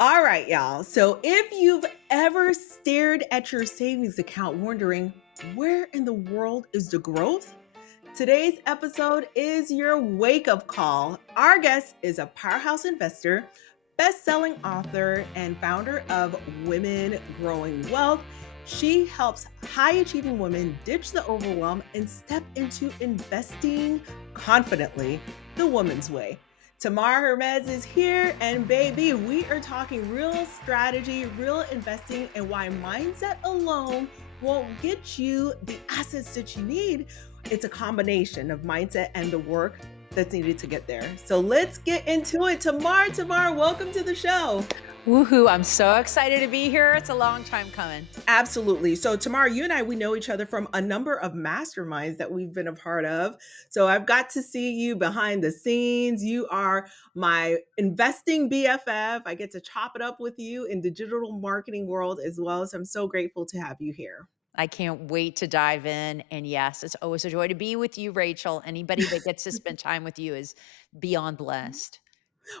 All right, y'all. So if you've ever stared at your savings account wondering, where in the world is the growth? Today's episode is your wake up call. Our guest is a powerhouse investor, best selling author, and founder of Women Growing Wealth. She helps high achieving women ditch the overwhelm and step into investing confidently the woman's way. Tamar Hermes is here, and baby, we are talking real strategy, real investing, and why mindset alone won't get you the assets that you need. It's a combination of mindset and the work that's needed to get there. So let's get into it. Tamar, welcome to the show. Woohoo, I'm so excited to be here. It's a long time coming. Absolutely. So Tamar, you and I, we know each other from a number of masterminds that we've been a part of. So I've got to see you behind the scenes. You are my investing BFF. I get to chop it up with you in the digital marketing world as well. So I'm so grateful to have you here. I can't wait to dive in. And yes, it's always a joy to be with you, Rachel. Anybody that gets to spend time with you is beyond blessed.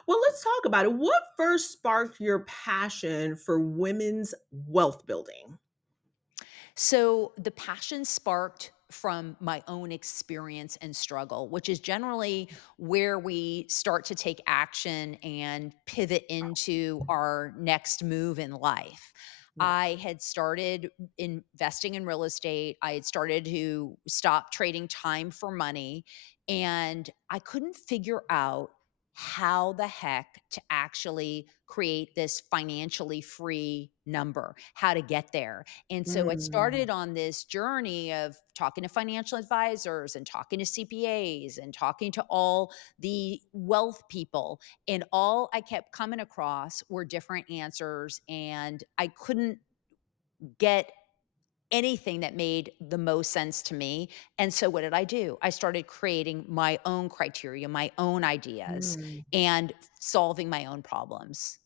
Well, let's talk about it. What first sparked your passion for women's wealth building? So the passion sparked from my own experience and struggle, which is generally where we start to take action and pivot into our next move in life. I had started investing in real estate. I had started to stop trading time for money, and I couldn't figure out how the heck to actually create this financially free number, how to get there. And so I Mm, started on this journey of talking to financial advisors and talking to CPAs and talking to all the wealth people. And all I kept coming across were different answers. And I couldn't get anything that made the most sense to me. And so what did I do? I started creating my own criteria, my own ideas, mm. and solving my own problems.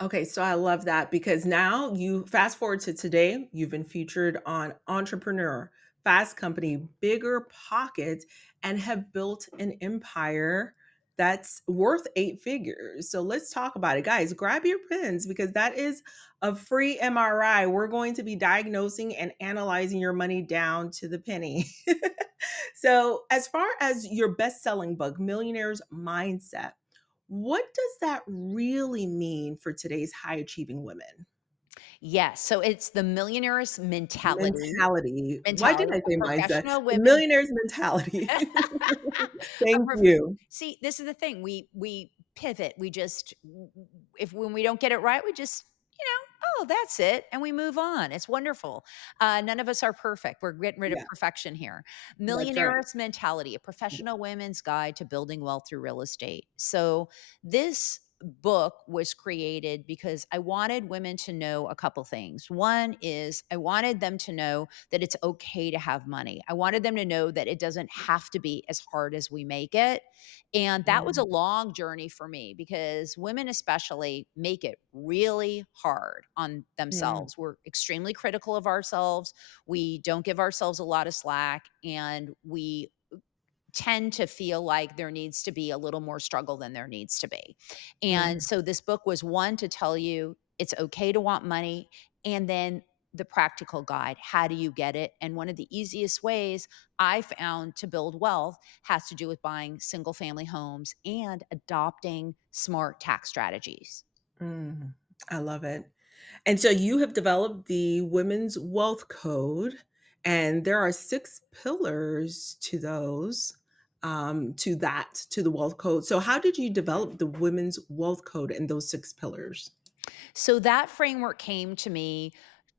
Okay, so I love that because now you fast forward to today, you've been featured on Entrepreneur, Fast Company, Bigger Pockets, and have built an empire that's worth eight figures. So let's talk about it. Guys, grab your pens because that is a free MRI. We're going to be diagnosing and analyzing your money down to the penny. So, as far as your best selling book, Millionaire's Mindset, what does that really mean for today's high achieving women? Yes, so it's the millionaire's Mentality. Why did mentality, I a say mindset? professional The women. millionaire's mentality. A Thank prof you. See, this is the thing, we pivot, we just if when we don't get it right, we just, "Oh, that's it," and we move on, it's wonderful. None of us are perfect, we're getting rid of Yeah, perfection here. that's right. Millionaire's mentality, a professional women's guide to building wealth through real estate. So, this book was created because I wanted women to know a couple things. One is I wanted them to know that it's okay to have money. I wanted them to know that it doesn't have to be as hard as we make it. And that was a Mm, long journey for me because women, especially, make it really hard on mm, themselves. We're extremely critical of ourselves. We don't give ourselves a lot of slack, and we tend to feel like there needs to be a little more struggle than there needs to be. And mm, so this book was one to tell you it's okay to want money, and then the practical guide. How do you get it? And one of the easiest ways I found to build wealth has to do with buying single family homes and adopting smart tax strategies. mm. I love it. And so you have developed the Women's Wealth Code, and there are six pillars to those, to the Wealth Code. So, how did you develop the Women's Wealth Code and those six pillars? So that framework came to me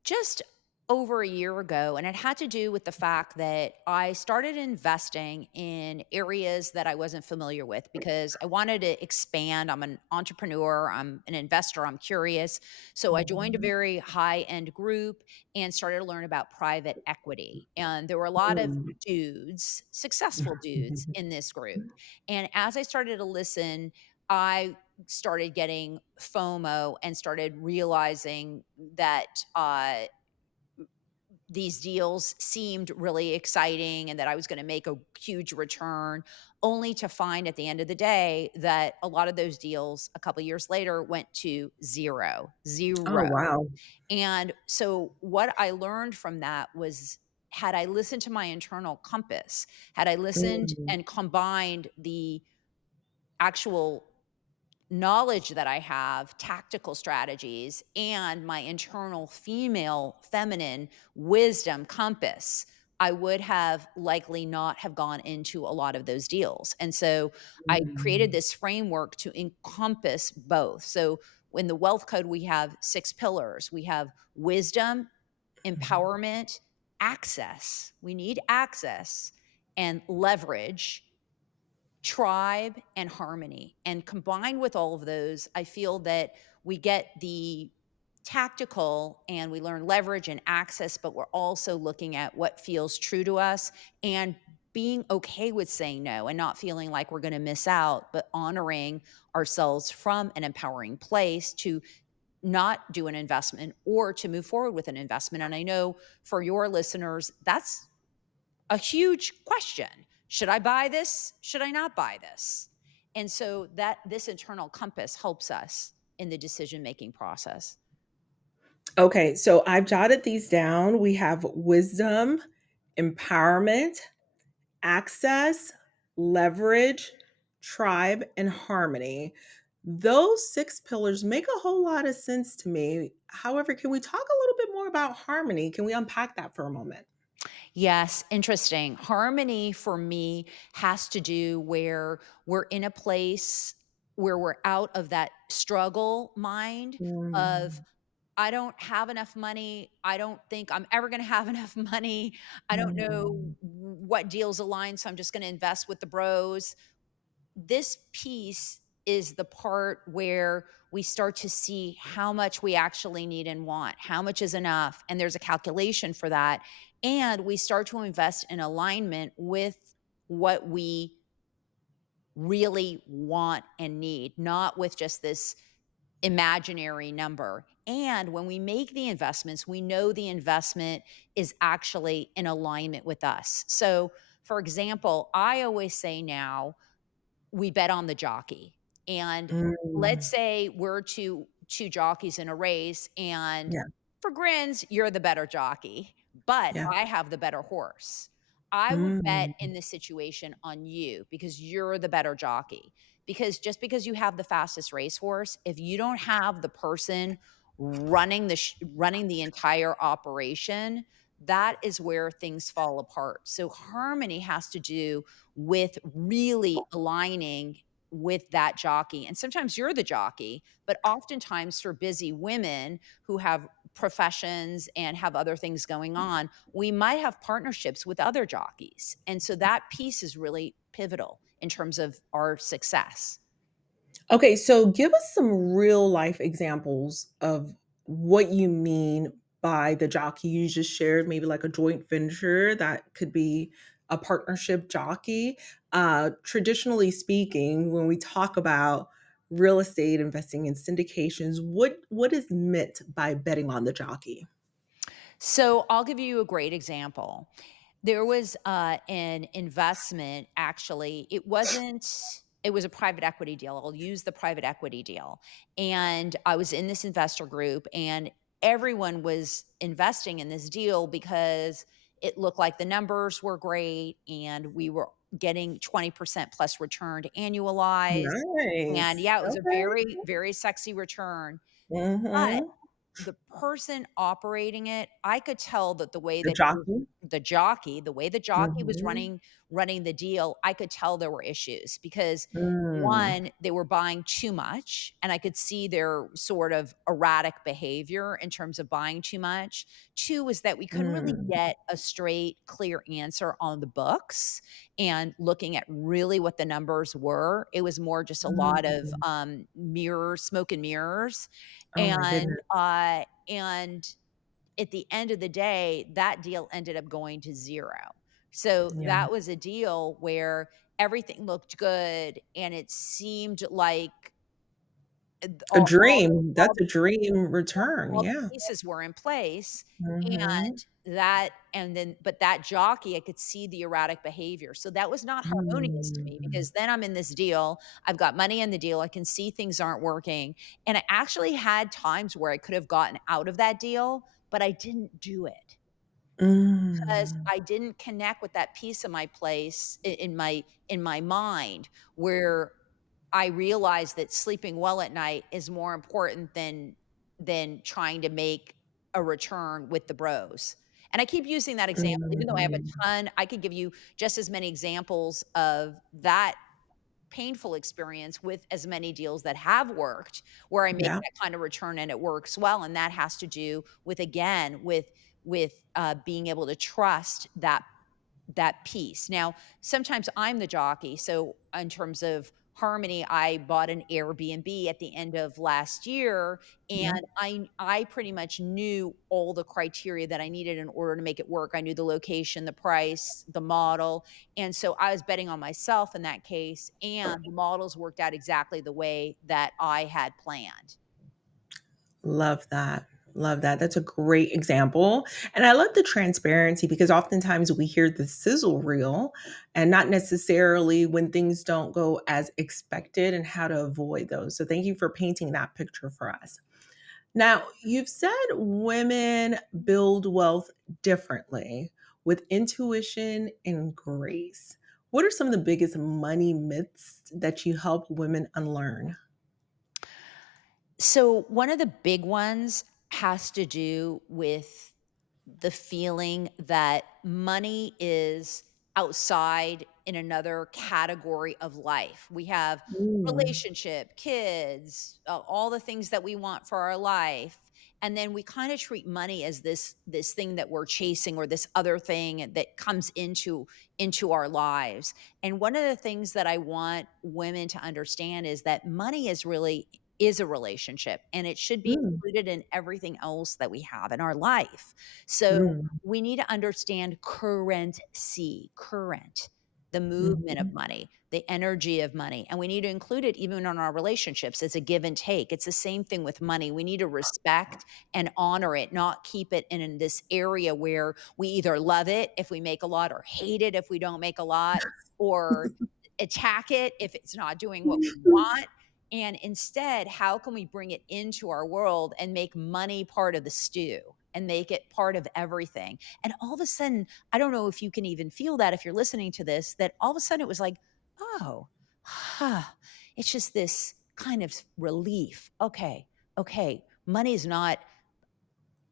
just over a year ago, and it had to do with the fact that I started investing in areas that I wasn't familiar with because I wanted to expand. I'm an entrepreneur, I'm an investor, I'm curious. So I joined a Mhm. very high end group and started to learn about private equity. And there were a lot of Mm. dudes, successful dudes in this group. And as I started to listen, I started getting FOMO and started realizing that these deals seemed really exciting and that I was going to make a huge return, only to find at the end of the day that a lot of those deals a couple years later went to zero, Oh, zero. wow. And so what I learned from that was, had I listened to my internal compass, had I listened Mm, and combined the actual knowledge that I have, tactical strategies, and my internal female feminine wisdom compass, I would have likely not have gone into a lot of those deals. And so I created mm, this framework to encompass both. So in the wealth code, we have 6 pillars. We have wisdom, mhm, empowerment, access. We need access and leverage, tribe, and harmony. And combined with all of those, I feel that we get the tactical and we learn leverage and access, but we're also looking at what feels true to us and being okay with saying no and not feeling like we're going to miss out, but honoring ourselves from an empowering place to not do an investment or to move forward with an investment. And I know for your listeners, that's a huge question. Should I buy this? Should I not buy this? And so that this internal compass helps us in the decision making process. Okay, so I've jotted these down. We have wisdom, empowerment, access, leverage, tribe, and harmony. Those 6 pillars make a whole lot of sense to me. However, can we talk a little bit more about harmony? Can we unpack that for a moment? Yes, interesting. Harmony for me has to do where we're in a place where we're out of that struggle mind of, Mm, I don't have enough money. I don't think I'm ever going to have enough money. I don't know mm, what deals align. So I'm just going to invest with the bros. This piece is the part where we start to see how much we actually need and want, how much is enough. And there's a calculation for that. And we start to invest in alignment with what we really want and need, not with just this imaginary number. And when we make the investments, we know the investment is actually in alignment with us. So, for example, I always say now, we bet on the jockey. And let's mm. say we're two jockeys in a race, and Yeah, for grins, you're the better jockey, but yeah. I have the better horse. I would bet Mm, in this situation on you because you're the better jockey. Because just because you have the fastest racehorse, if you don't have the person running the entire operation, that is where things fall apart. So harmony has to do with really aligning with that jockey. And sometimes you're the jockey, but oftentimes for busy women who have professions and have other things going on, we might have partnerships with other jockeys. And so that piece is really pivotal in terms of our success. Okay, so give us some real life examples of what you mean by the jockey you just shared, maybe like a joint venture that could be a partnership jockey. Traditionally speaking, when we talk about real estate investing in syndications, what is meant by betting on the jockey? So I'll give you a great example. There was an investment, actually. It was a private equity deal. I'll use the private equity deal. And I was in this investor group, and everyone was investing in this deal because it looked like the numbers were great and we were getting 20% plus returned annualized. And Nice. yeah, it was a Okay. very, very sexy return. But Mm-hmm. the person operating it, I could tell that the way The that he was jockey. the way the jockey was Mm-hmm. running the deal, I could tell there were issues because Mm. 1, they were buying too much, and I could see their sort of erratic behavior in terms of buying too much. 2 is that we couldn't really Mm. get a straight, clear answer on the books and looking at really what the numbers were. It was more just a lot of Mm. smoke and mirrors. Oh my And, goodness. at the end of the day, that deal ended up going to 0. So Yeah. that was a deal where everything looked good and it seemed like A all dream. all That's a dream return, all the yeah. pieces were in place, Mhm. and then but that jockey, I could see the erratic behavior, so that was not harmonious to me Mm. because then I'm in this deal, I've got money in the deal, I can see things aren't working, and I actually had times where I could have gotten out of that deal, but I didn't do it because Mm. I didn't connect with that piece of my place in my mind where I realized that sleeping well at night is more important than trying to make a return with the bros. And I keep using that example, even though I have a Mm. ton, I could give you just as many examples of that painful experience with as many deals that have worked, where I make Yeah. that kind of return and it works well. And that has to do with, again, with being able to trust that piece. Now, sometimes I'm the jockey. So, in terms of harmony, I bought an Airbnb at the end of last year, Yeah. and I pretty much knew all the criteria that I needed in order to make it work. I knew the location, the price, the model, and so I was betting on myself in that case, and the models worked out exactly the way that I had planned. Love that. Love that. That's a great example. And I love the transparency because oftentimes we hear the sizzle reel and not necessarily when things don't go as expected and how to avoid those. So thank you for painting that picture for us. Now, you've said women build wealth differently with intuition and grace. What are some of the biggest money myths that you help women unlearn? So, one of the big ones has to do with the feeling that money is outside in another category of life. We have Mm, relationship, kids, all the things that we want for our life. And then we kind of treat money as this thing that we're chasing or this other thing that comes into our lives. And one of the things that I want women to understand is that money is a relationship and it should be mm, included in everything else that we have in our life. So mm, we need to understand current, the movement of mhm. money, the energy of money, and we need to include it even in our relationships as a give and take. It's the same thing with money. We need to respect and honor it, not keep it in this area where we either love it if we make a lot or hate it if we don't make a lot or attack it if it's not doing what we want. And instead, how can we bring it into our world and make money part of the stew and make it part of everything? And all of a sudden, I don't know if you can even feel that if you're listening to this, that all of a sudden it was like, oh, huh, it's just this kind of relief. Okay, money is not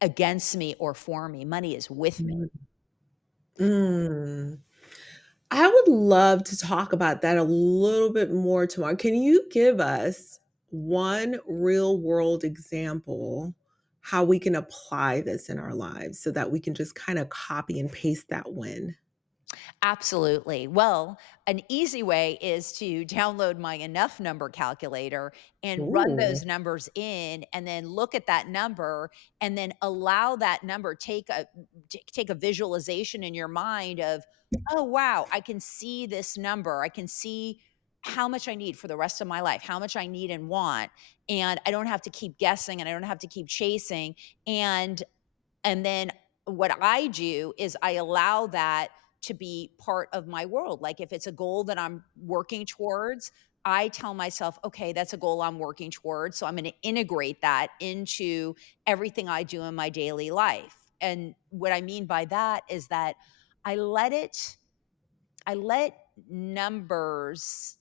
against me or for me, money is with me. Mm, mm. I would love to talk about that a little bit more tomorrow. Can you give us one real world example how we can apply this in our lives so that we can just kind of copy and paste that win? Absolutely. Well, an easy way is to download my enough number calculator and run Ooh. those numbers in and then look at that number and then allow that number take a visualization in your mind of, "Oh wow, I can see this number. I can see how much I need for the rest of my life, how much I need and want, and I don't have to keep guessing and I don't have to keep chasing." And then what I do is I allow that to be part of my world. Like if it's a goal that I'm working towards, I tell myself, okay, that's a goal I'm working towards. So I'm going to integrate that into everything I do in my daily life. And what I mean by that is that I let it I let numbers,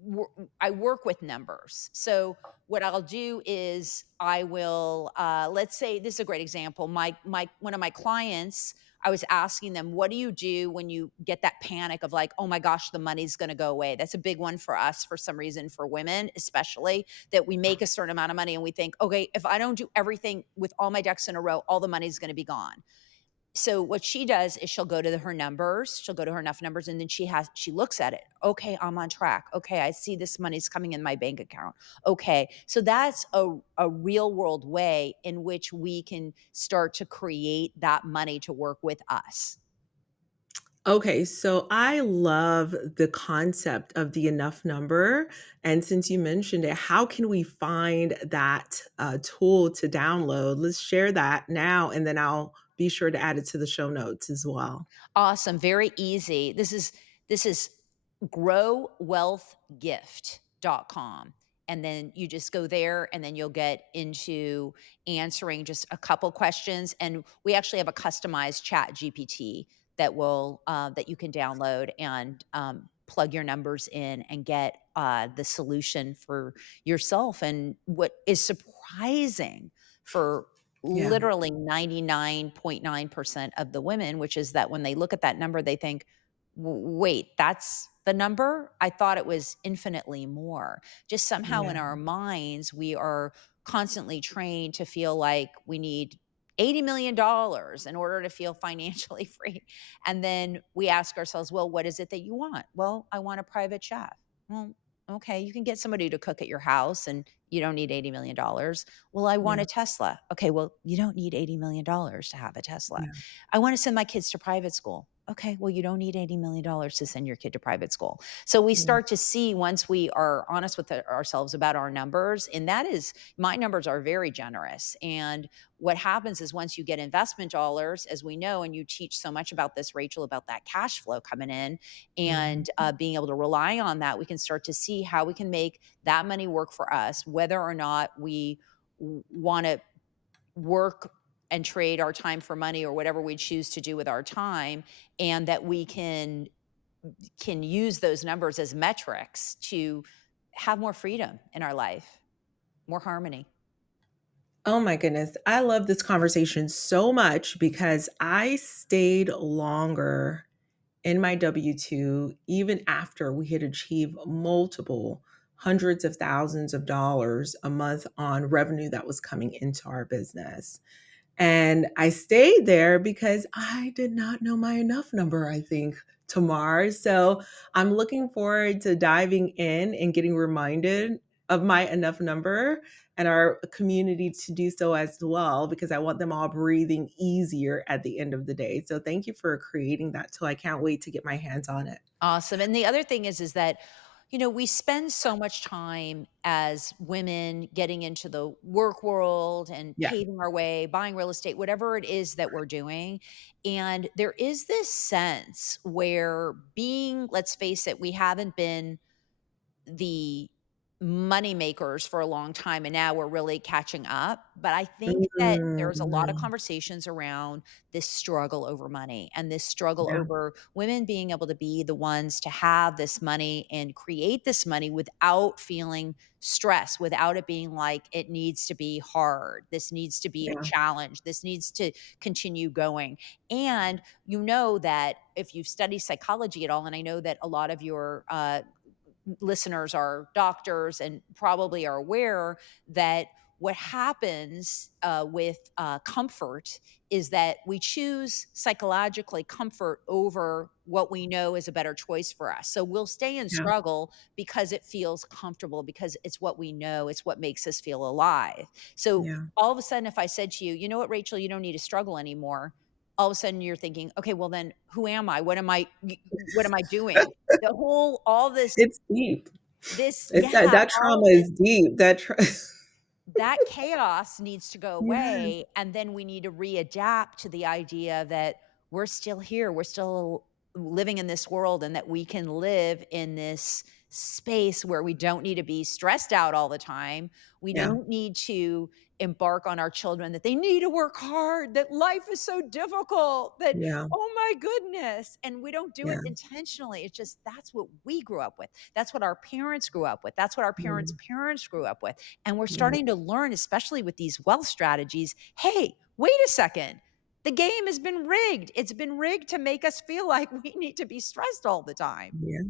wor I work with numbers. So, what I'll do is I will, let's say this is a great example. My one of my clients, I was asking them, "What do you do when you get that panic of like, oh my gosh, the money's gonna go away?" That's a big one for us for some reason, for women especially, that we make a certain amount of money and we think, "Okay, if I don't do everything with all my ducks in a row, all the money's gonna be gone." So what she does is she'll go to her numbers, she'll go to her enough numbers, and then she looks at it. Okay, I'm on track. Okay, I see this money's coming in my bank account. Okay. So that's a real world way in which we can start to create that money to work with us. Okay, so I love the concept of the enough number. And since you mentioned it, how can we find that tool to download? Let's share that now, and then I'll be sure to add it to the show notes as well. Awesome, very easy. This is growwealthgift.com. And then you just go there and then you'll get into answering just a couple questions. And we actually have a customized chat GPT that you can download and plug your numbers in and get the solution for yourself. And what is surprising for Yeah, literally 99.9% of the women, which is that when they look at that number, they think, Wait, that's the number? I thought it was infinitely more." Just somehow yeah, in our minds, we are constantly trained to feel like we need $80 million in order to feel financially free. And then we ask ourselves, well, what is it that you want? Well, I want a private chef. Well, okay, you can get somebody to cook at your house and you don't need $80 million. Well, I want yeah, a Tesla. Okay, well, you don't need $80 million to have a Tesla. yeah, I want to send my kids to private school. Okay, well, you don't need $80 million to send your kid to private school. So we yeah. start to see, once we are honest with ourselves about our numbers, and that is, my numbers are very generous. And what happens is, once you get investment dollars, as we know, and you teach so much about this, Rachel, about that cash flow coming in Mhm. and being able to rely on that, we can start to see how we can make that money work for us, whether or not we want to work and trade our time for money or whatever we choose to do with our time, and that we can use those numbers as metrics to have more freedom in our life, more harmony. Oh my goodness. I love this conversation so much because I stayed longer in my W 2 even after we had achieved multiple hundreds of thousands of dollars a month on revenue that was coming into our business. And I stayed there because I did not know my enough number, I think, Tamar. So I'm looking forward to diving in and getting reminded of my enough number and our community to do so as well, because I want them all breathing easier at the end of the day. So thank you for creating that tool. I can't wait to get my hands on it. Awesome. And the other thing is that, we spend so much time as women getting into the work world and Yeah. paving our way, buying real estate, whatever it is that we're doing. And there is this sense where, let's face it, we haven't been the money makers for a long time, and now we're really catching up. But I think that there's a lot of Mhm. conversations around this struggle over money, and this struggle Yeah. over women being able to be the ones to have this money and create this money without feeling stress, without it being like it needs to be hard. This needs to be a Yeah. challenge. This needs to continue going. And you know that if you've studied psychology at all, and I know that a lot of your listeners are doctors and probably are aware that what happens with comfort is that we choose psychologically comfort over what we know is a better choice for us. So we'll stay in Yeah. struggle because it feels comfortable, because it's what we know, it's what makes us feel alive. So Yeah. all of a sudden, if I said to you, you know what, Rachel, you don't need to struggle anymore. All of a sudden you're thinking, okay, well then who am I? What am I doing? The whole all It's deep. this It's that yeah, that all trauma this is deep. that chaos needs to go Yes. away, and then we need to readapt to the idea that we're still here, we're still living in this world, and that we can live in this space where we don't need to be stressed out all the time. We Yeah. don't need to embark on our children that they need to work hard, that life is so difficult, that Yeah. oh my goodness, and we don't do it Yeah. intentionally. It's just that's what we grew up with. That's what our parents grew up with. That's what our parents' Mm. parents grew up with. And we're Yeah. starting to learn, especially with these wealth strategies, hey, wait a second. The game has been rigged. It's been rigged to make us feel like we need to be stressed all the time. Yeah.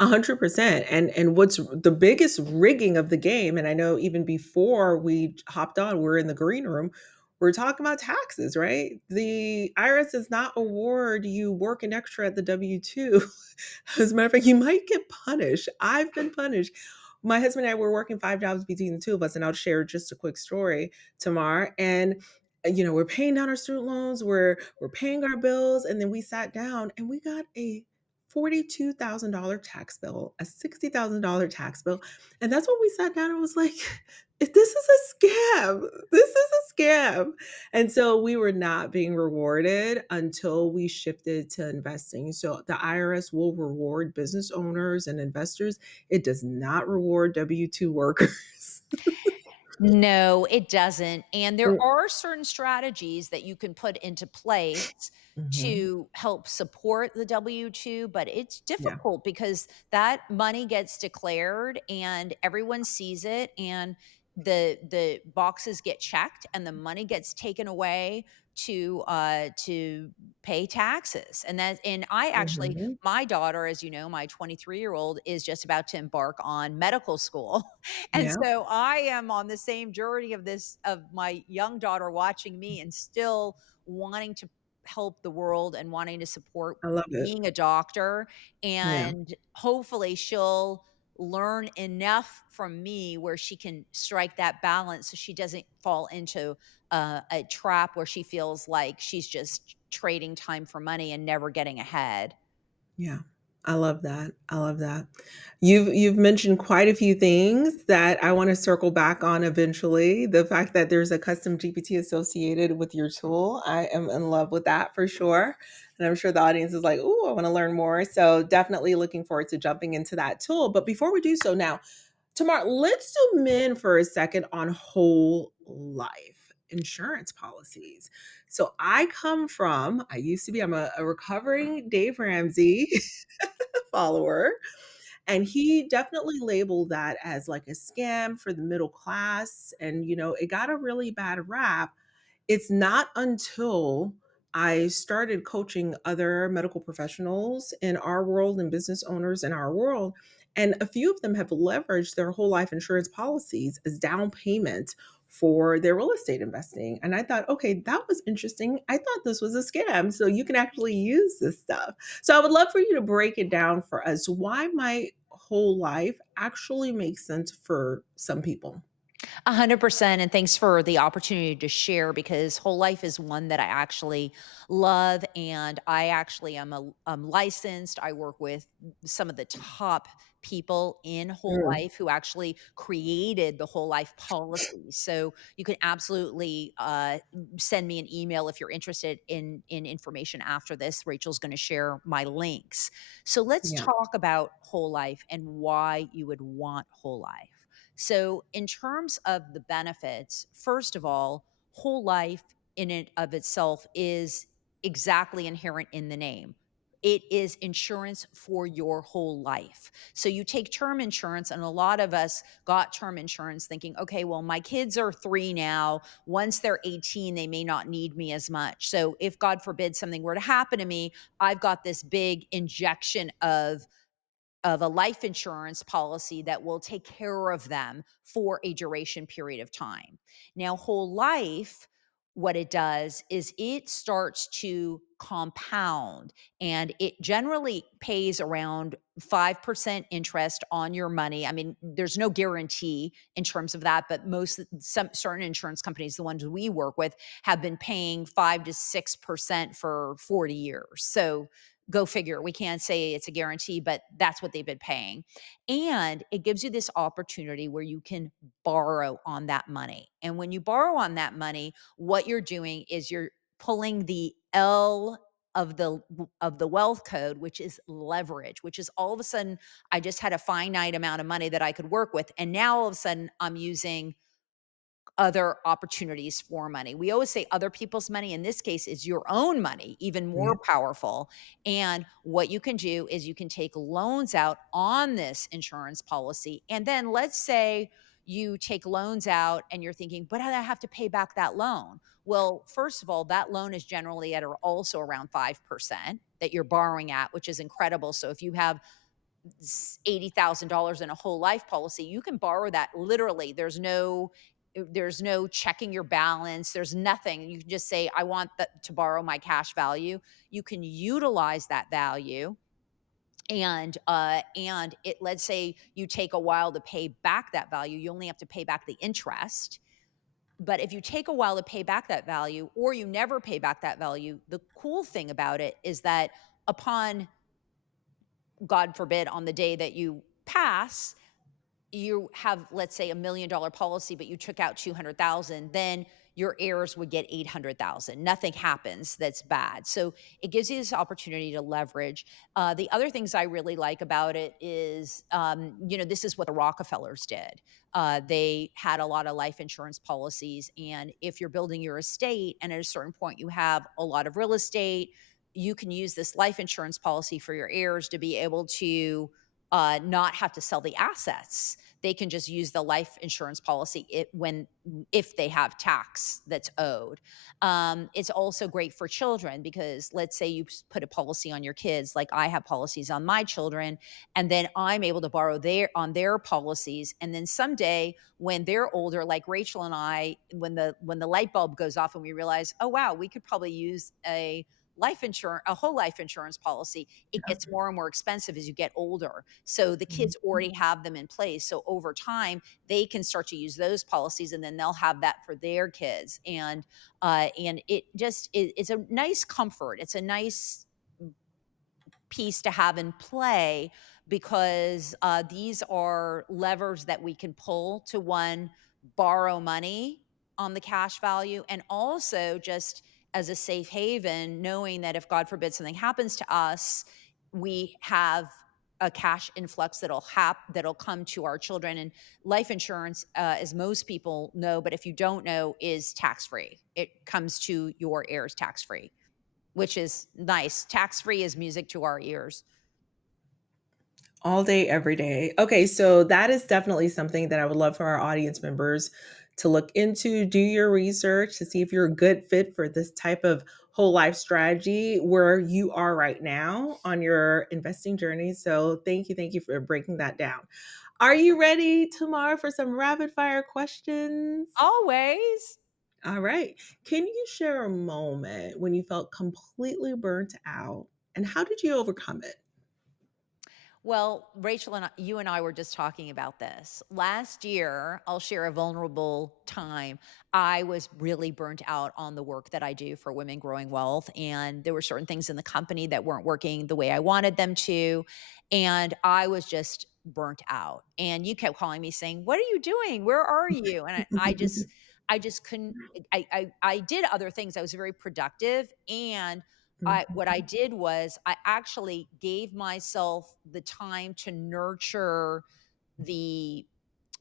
100%. And what's the biggest rigging of the game, and I know even before we hopped on, we're in the green room, we're talking about taxes, right? The IRS does not award you working extra at the W-2. As a matter of fact, you might get punished. I've been punished. My husband and I were working 5 jobs between the two of us, and I'll share just a quick story, Tamar. And we're paying down our student loans, we're paying our bills, and then we sat down and we got a $42,000 tax bill, a $60,000 tax bill, and that's when we sat down and was like, This is a scam. This is a scam." And so we were not being rewarded until we shifted to investing. So the IRS will reward business owners and investors. It does not reward W-2 workers. No, it doesn't, and there Mm, are certain strategies that you can put into place mhm. to help support the W-2, but it's Yeah, difficult because that money gets declared and everyone sees it, and the boxes get checked and the money gets taken away to pay taxes, and I actually mhm. my daughter, as you know, my 23-year-old is just about to embark on medical school. And Yeah, so I am on the same journey of my young daughter watching me and still wanting to help the world and wanting to support I love it. being a doctor, Yeah, and hopefully she'll learn enough from me where she can strike that balance so she doesn't fall into a trap where she feels like she's just trading time for money and never getting ahead. yeah. I love that. I love that. You've mentioned quite a few things that I wanna circle back on eventually. The fact that there's a custom GPT associated with your tool, I am in love with that for sure, and I'm sure the audience is like, "Ooh, I wanna learn more." So, definitely looking forward to jumping into that tool, but before we do so now, Tamar, let's zoom in for a second on whole life insurance policies. So I used to be, I'm a recovering Dave Ramsey follower, and he definitely labeled that as like a scam for the middle class. And, it got a really bad rap. It's not until I started coaching other medical professionals in our world and business owners in our world, and a few of them have leveraged their whole life insurance policies as down payment for their real estate investing. And I thought, okay, that was interesting. I thought this was a scam. So you can actually use this stuff. So I would love for you to break it down for us. Why might whole life actually make sense for some people? 100%. And thanks for the opportunity to share because whole life is one that I actually love. And I actually am licensed. I work with some of the top people in whole Mm, life who actually created the whole life policy. So you can absolutely send me an email if you're interested in information after this. Rachel's going to share my links. So let's yeah. talk about whole life and why you would want whole life. So, in terms of the benefits, first of all, whole life in and of itself is exactly inherent in the name. It is insurance for your whole life. So you take term insurance, and a lot of us got term insurance thinking, okay, well, my kids are 3 now. Once they're 18, they may not need me as much. So if God forbid something were to happen to me, I've got this big injection of a life insurance policy that will take care of them for a duration period of time. Now, whole life, what it does is it starts to compound and it generally pays around 5% interest on your money. I mean, there's no guarantee in terms of that, but some certain insurance companies, the ones we work with, have been paying 5 to 6% for 40 years. So go figure. We can't say it's a guarantee, but that's what they've been paying. And it gives you this opportunity where you can borrow on that money. And when you borrow on that money, what you're doing is you're pulling the L of the wealth code, which is leverage, which is all of a sudden I just had a finite amount of money that I could work with, and now all of a sudden I'm using other opportunities for money. We always say other people's money. In this case, is your own money, even Yeah. more powerful. And what you can do is you can take loans out on this insurance policy. And then let's say you take loans out and you're thinking, but I have to pay back that loan. Well, first of all, that loan is generally at also around 5% that you're borrowing at, which is incredible. So if you have $80,000 in a whole life policy, you can borrow that literally. There's no checking your balance. There's nothing. You can just say, I want to borrow my cash value. You can utilize that value. And it, let's say you take a while to pay back that value. You only have to pay back the interest. But if you take a while to pay back that value or you never pay back that value, the cool thing about it is that upon, God forbid, on the day that you pass, you have, let's say, $1 million policy, but you took out 200,000, then your heirs would get 800,000. Nothing happens that's bad. So it gives you this opportunity to leverage. The other things I really like about it is, this is what the Rockefellers did. They had a lot of life insurance policies. And if you're building your estate and at a certain point you have a lot of real estate, you can use this life insurance policy for your heirs to be able to not have to sell the assets. They can just use the life insurance policy if they have tax that's owed. It's also great for children because let's say you put a policy on your kids, like I have policies on my children, and then I'm able to borrow their policies, and then someday when they're older, like Rachel and I, when the light bulb goes off and we realize, oh wow, we could probably use a whole life insurance policy. It gets more and more expensive as you get older. So the kids already have them in place. So over time, they can start to use those policies, and then they'll have that for their kids. And it's a nice comfort. It's a nice piece to have in play because these are levers that we can pull to one, borrow money on the cash value, and also just as a safe haven, knowing that if God forbid something happens to us, we have a cash influx that'll come to our children. And life insurance, as most people know, but if you don't know, is tax free. It comes to your heirs tax free, which is nice. Tax-free is music to our ears. All day, every day. Okay, so that is definitely something that I would love for our audience members to look into. Do your research to see if you're a good fit for this type of whole life strategy where you are right now on your investing journey. So thank you for breaking that down. Are you ready, Tamar, for some rapid fire questions? Always. All right. Can you share a moment when you felt completely burnt out and how did you overcome it? Well, Rachel you and I were just talking about this. Last year, I'll share a vulnerable time. I was really burnt out on the work that I do for Women Growing Wealth. And there were certain things in the company that weren't working the way I wanted them to. And I was just burnt out. And you kept calling me saying, "What are you doing? Where are you?" And I just couldn't. I did other things. I was very productive, and what I did was I actually gave myself the time to nurture the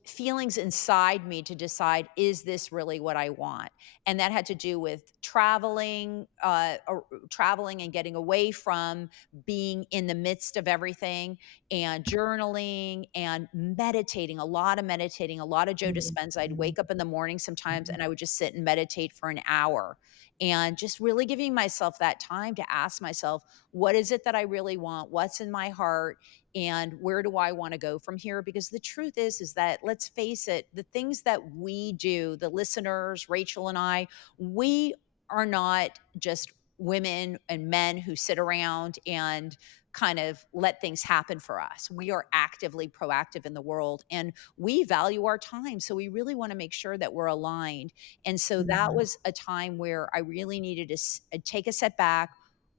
feelings inside me to decide, is this really what I want? And that had to do with traveling and getting away from being in the midst of everything, and journaling and meditating, a lot of meditating, a lot of Joe Dispenza. I'd wake up in the morning sometimes and I would just sit and meditate for an hour, and just really giving myself that time to ask myself, what is it that I really want? What's in my heart? And where do I want to go from here? Because the truth is that, let's face it, the things that we do, the listeners, Rachel and I, we are not just women and men who sit around and kind of let things happen for us. We are actively proactive in the world, and we value our time. So we really want to make sure that we're aligned. And so that Mhm. was a time where I really needed to take a step back,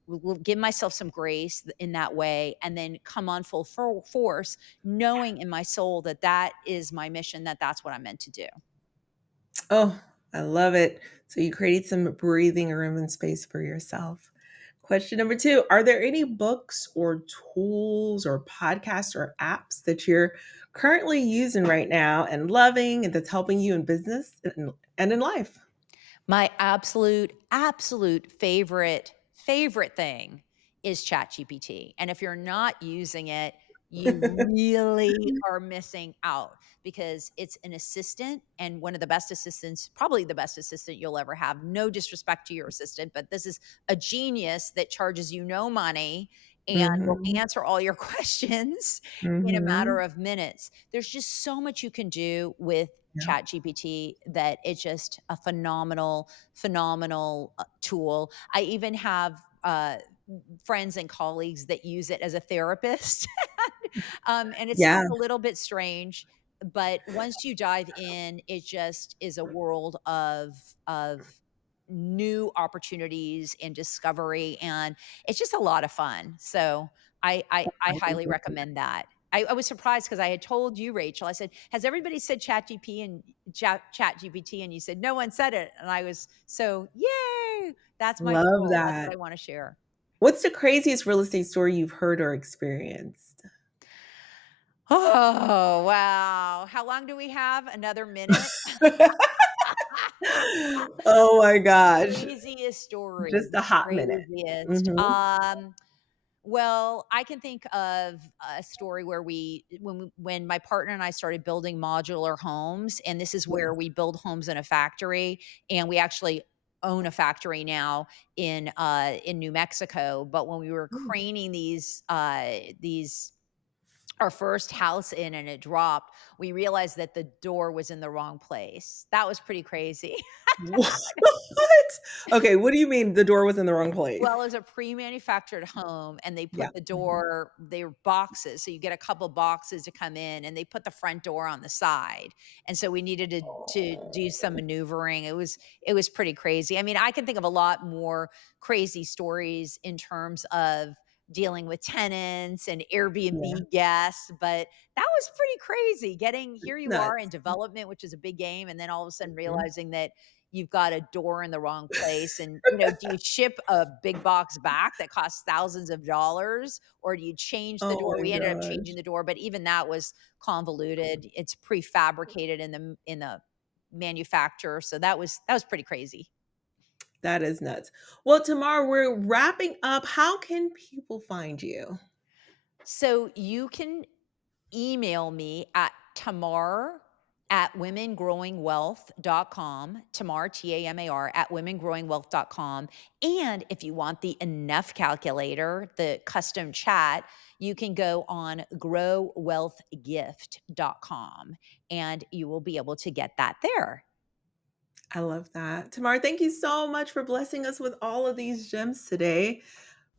will give myself some grace in that way, and then come on full force, knowing in my soul that that is my mission, that that's what I'm meant to do. Oh, I love it. So you created some breathing room and space for yourself. Question number two. Are there any books or tools or podcasts or apps that you're currently using right now and loving and that's helping you in business and in life? My absolute favorite thing is ChatGPT. And if you're not using it, you really are missing out, because it's an assistant and one of the best assistants, probably the best assistant you'll ever have. No disrespect to your assistant, but this is a genius that charges you no money and will Mhm. answer all your questions in a matter Mhm. of minutes. There's just so much you can do with Yeah. ChatGPT that it's just a phenomenal tool. I even have friends and colleagues that use it as a therapist. And it Yeah. sounds a little bit strange, But once you dive in, it just is a world of new opportunities and discovery, and it's just a lot of fun. So I I can highly believe it. recommend that. I was surprised because I had told you, Rachel, I said, "Has everybody said Chat GPT?" And you said, "No one said it." And I was so, "Yay!" That's my Love goal. That's what that. I wanna share. What's the craziest real estate story you've heard or experienced? Oh, wow. How long do we have? Another minute? Oh my gosh. Craziest story, Just the a hot minute. craziest. Mhm. Well, I can think of a story where when my partner and I started building modular homes, and this is Yeah. where we build homes in a factory, and we actually own a factory now in New Mexico. But when we were Mm. craning these our first house in and it dropped, we realized that the door was in the wrong place. That was pretty crazy. What? Okay, what do you mean the door was in the wrong place? Well, it was a pre-manufactured home, and they Yeah. put the Mhm. door they were boxes, so you get a couple boxes to come in, and they put the front door on the side, and so we needed to do some Oh. maneuvering. It was pretty crazy. I mean, I can think of a lot more crazy stories in terms of dealing with tenants and Yeah. Airbnb guests, but that was pretty crazy getting here you are in Nuts. development, which is a big game, and then all of a sudden Mhm. realizing that you've got a door in the wrong place. And, do you ship a big box back that costs thousands of dollars, or do you change the Oh door? my We ended up gosh. changing the door, but even that was convoluted. It's prefabricated in the manufacturer. So that was pretty crazy. That is nuts. Well, tomorrow we're wrapping up. How can people find you? So you can email me at Tamar at womengrowingwealth.com, Tamar, Tamar, at womengrowingwealth.com. And if you want the enough calculator, the custom chat, you can go on growwealthgift.com and you will be able to get that there. I love that. Tamar, thank you so much for blessing us with all of these gems today.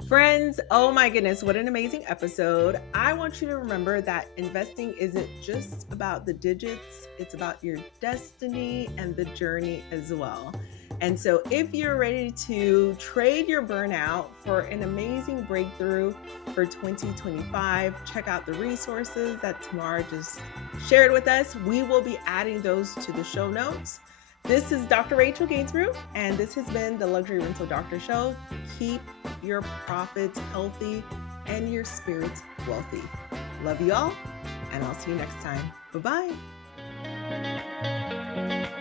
Friends, oh my goodness, what an amazing episode. I want you to remember that investing isn't just about the digits, it's about your destiny and the journey as well. And so, if you're ready to trade your burnout for an amazing breakthrough for 2025, check out the resources that Tamara just shared with us. We will be adding those to the show notes. This is Dr. Rachel Gainsborough, and this has been the Luxury Rental Doctor Show. Keep your profits healthy and your spirits wealthy. Love you all, and I'll see you next time. Bye bye.